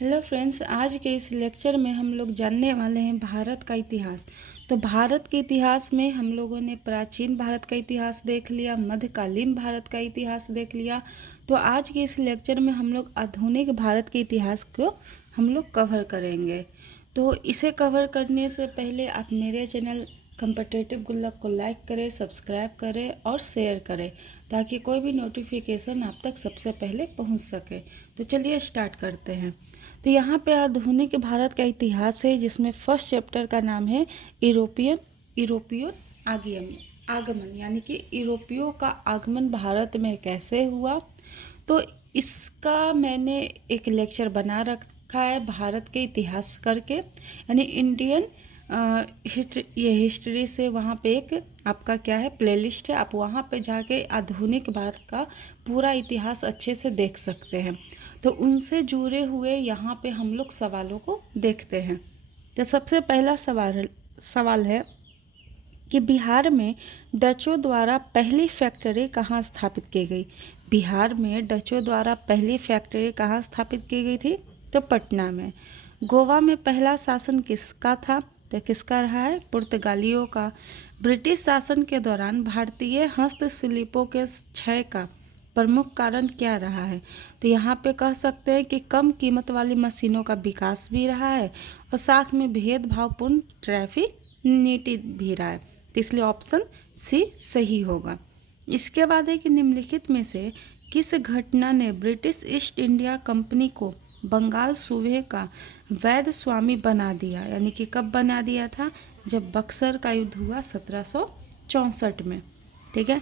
Hello friends, आज के इस लेक्चर में हम लोग जानने वाले हैं भारत का इतिहास। तो भारत के इतिहास में हम लोगों ने प्राचीन भारत का इतिहास देख लिया, मध्यकालीन भारत का इतिहास देख लिया। तो आज के इस लेक्चर में हम लोग आधुनिक भारत के इतिहास को हम लोग कवर करेंगे। तो इसे कवर करने से पहले आप मेरे चैनल कम्पिटिटिव गुल्लक को लाइक करें, सब्सक्राइब करें और शेयर करें ताकि कोई भी नोटिफिकेशन आप तक सबसे पहले पहुंच सके। तो चलिए स्टार्ट करते हैं। तो यहाँ पे आधुनिक भारत का इतिहास है, जिसमें फर्स्ट चैप्टर का नाम है यूरोपियन आगमन, यानी कि यूरोपियों का आगमन भारत में कैसे हुआ। तो इसका मैंने एक लेक्चर बना रखा है भारत के इतिहास करके, यानी इंडियन हिस्ट्री से वहाँ पे एक आपका क्या है प्लेलिस्ट है, आप वहाँ पे जाके आधुनिक भारत का पूरा इतिहास अच्छे से देख सकते हैं। तो उनसे जुड़े हुए यहाँ पे हम लोग सवालों को देखते हैं। तो सबसे पहला सवाल है कि बिहार में डचों द्वारा पहली फैक्ट्री कहाँ स्थापित की गई। बिहार में डचों द्वारा पहली फैक्ट्री कहाँ स्थापित की गई थी? तो पटना में। गोवा में पहला शासन किसका था? तो किसका रहा है? पुर्तगालियों का। ब्रिटिश शासन के दौरान भारतीय हस्तशिल्पों के क्षय का प्रमुख कारण क्या रहा है? तो यहाँ पे कह सकते हैं कि कम कीमत वाली मशीनों का विकास भी रहा है और साथ में भेदभावपूर्ण ट्रैफिक नीति भी रहा है। तो इसलिए ऑप्शन सी सही होगा। इसके बाद है कि निम्नलिखित में से किस घटना ने ब्रिटिश ईस्ट इंडिया कंपनी को बंगाल सूबे का वैध स्वामी बना दिया? यानी कि कब बना दिया था? जब बक्सर का युद्ध हुआ 1764 में। ठीक है।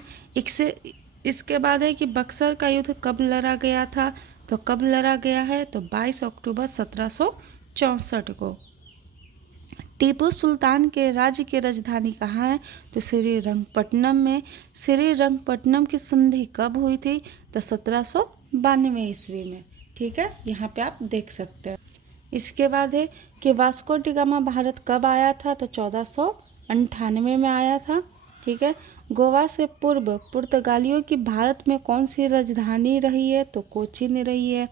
इसके बाद है कि बक्सर का युद्ध कब लड़ा गया था? तो कब लड़ा गया है? तो 22 अक्टूबर 1764 को। टीपू सुल्तान के राज्य की राजधानी कहाँ है? तो श्रीरंगपट्टनम में। श्रीरंगपट्टनम की संधि कब हुई थी? तो 1792 ईस्वी में। ठीक है, यहाँ पे आप देख सकते हैं। इसके बाद है कि वास्को डी गामा भारत कब आया था? तो 1498 में आया था। ठीक है। गोवा से पूर्व पुर्तगालियों की भारत में कौन सी राजधानी रही है? तो कोचीन रही है।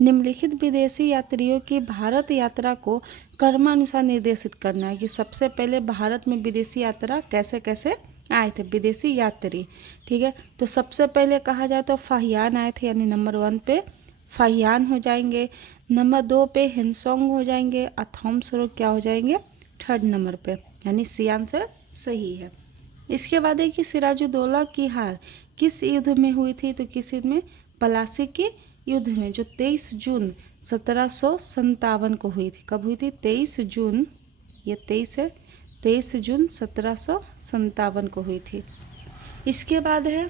निम्नलिखित विदेशी यात्रियों की भारत यात्रा को क्रमानुसार निर्देशित करना है कि सबसे पहले भारत में विदेशी यात्रा कैसे कैसे आए थे विदेशी यात्री। ठीक है। तो सबसे पहले कहा जाए तो फाहियान आए थे, यानी नंबर 1 पे फाहियान हो जाएंगे। नंबर 2 पे हिंसोंग हो जाएंगे। थॉम्सों क्या हो जाएंगे? 3rd नंबर पे, यानी सी आंसर सही है। इसके बाद है कि सिराजुद्दौला की हार किस युद्ध में हुई थी? तो किस युद्ध में? पलासी के युद्ध में, जो 23 जून 1757 को हुई थी। कब हुई थी? 23 जून, ये 23 है, 23 जून 1757 को हुई थी। इसके बाद है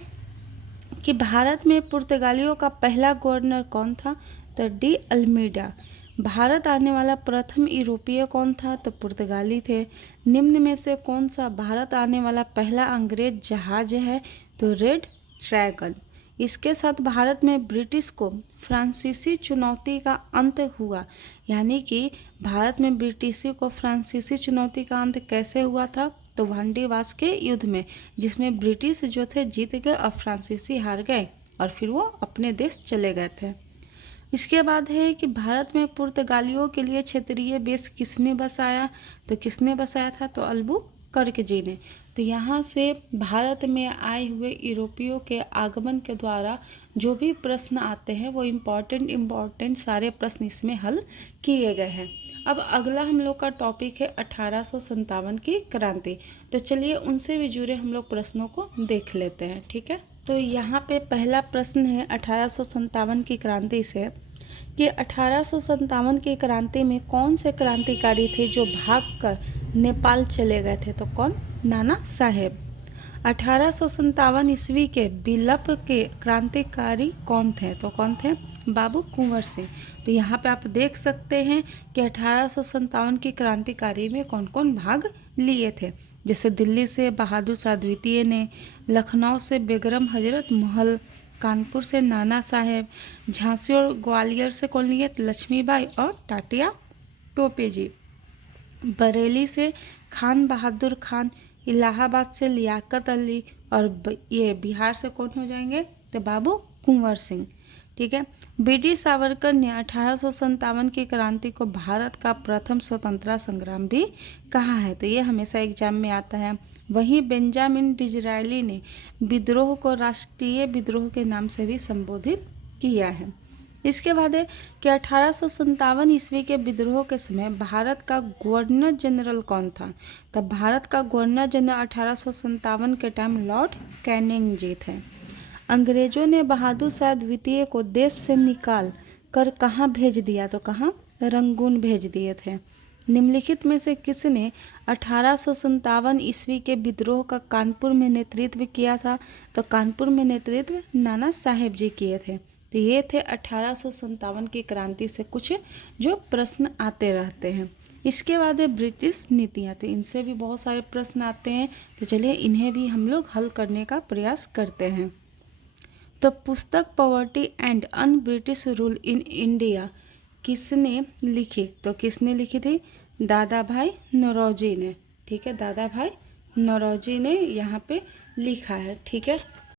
कि भारत में पुर्तगालियों का पहला गवर्नर कौन था? तो डी अल्मीडा। भारत आने वाला प्रथम यूरोपीय कौन था? तो पुर्तगाली थे। निम्न में से कौन सा भारत आने वाला पहला अंग्रेज जहाज है? तो रेड ड्रैगन। इसके साथ भारत में ब्रिटिश को फ्रांसीसी चुनौती का अंत हुआ, यानी कि भारत में ब्रिटिशी को फ्रांसीसी चुनौती का अंत कैसे हुआ था? तो वांडीवास के युद्ध में, जिसमें ब्रिटिश जो थे जीत गए और फ्रांसीसी हार गए और फिर वो अपने देश चले गए थे। इसके बाद है कि भारत में पुर्तगालियों के लिए क्षेत्रीय बेस किसने बसाया? तो किसने बसाया था? तो अल्बुकर्क जी ने। तो यहाँ से भारत में आए हुए यूरोपियों के आगमन के द्वारा जो भी प्रश्न आते हैं वो इम्पॉर्टेंट सारे प्रश्न इसमें हल किए गए हैं। अब अगला हम लोग का टॉपिक है 1857 की क्रांति। तो चलिए उनसे भी जुड़े हम लोग प्रश्नों को देख लेते हैं। ठीक है। तो यहाँ पे पहला प्रश्न है 1857 की क्रांति से कि 1857 की क्रांति में कौन से क्रांतिकारी थे जो भागकर नेपाल चले गए थे? तो कौन? नाना साहेब। 1857 ईस्वी के विप्लव के क्रांतिकारी कौन थे? तो कौन थे? बाबू कुंवर सिंह। तो यहाँ पे आप देख सकते हैं कि 1857 की क्रांतिकारी में कौन कौन भाग लिए थे। जैसे दिल्ली से बहादुर शाह द्वितीय ने, लखनऊ से बेगम हजरत महल, कानपुर से नाना साहेब, झांसी और ग्वालियर से कौन लिए? लक्ष्मीबाई और टाटिया टोपे जी, बरेली से खान बहादुर खान, इलाहाबाद से लियाकत अली और ये बिहार से कौन हो जाएंगे? तो बाबू कुंवर सिंह। ठीक है। ब्रिटिश सावरकर ने 1857 की क्रांति को भारत का प्रथम स्वतंत्रता संग्राम भी कहा है, तो ये हमेशा एग्जाम में आता है। वहीं बेंजामिन डिज़रायली ने विद्रोह को राष्ट्रीय विद्रोह के नाम से भी संबोधित किया है। इसके बाद है कि 1857 ईस्वी के विद्रोह के समय भारत का गवर्नर जनरल कौन था? तब भारत का गवर्नर जनरल 1857 के टाइम लॉर्ड कैनिंग जी थे। अंग्रेजों ने बहादुर शाह द्वितीय को देश से निकाल कर कहाँ भेज दिया? तो कहाँ? रंगून भेज दिए थे। निम्नलिखित में से किसने 1857 ईस्वी के विद्रोह का कानपुर में नेतृत्व किया था? तो कानपुर में नेतृत्व नाना साहेब जी किए थे। तो ये थे 1857 की क्रांति से कुछ जो प्रश्न आते रहते हैं। इसके बाद है ब्रिटिश नीतियाँ, तो इनसे भी बहुत सारे प्रश्न आते हैं, तो चलिए इन्हें भी हम लोग हल करने का प्रयास करते हैं। तो पुस्तक poverty and un British rule in India किसने लिखी? तो किसने लिखी थी? दादा भाई नौरोजी ने। ठीक है, दादा भाई नौरोजी ने यहाँ पे लिखा है। ठीक है।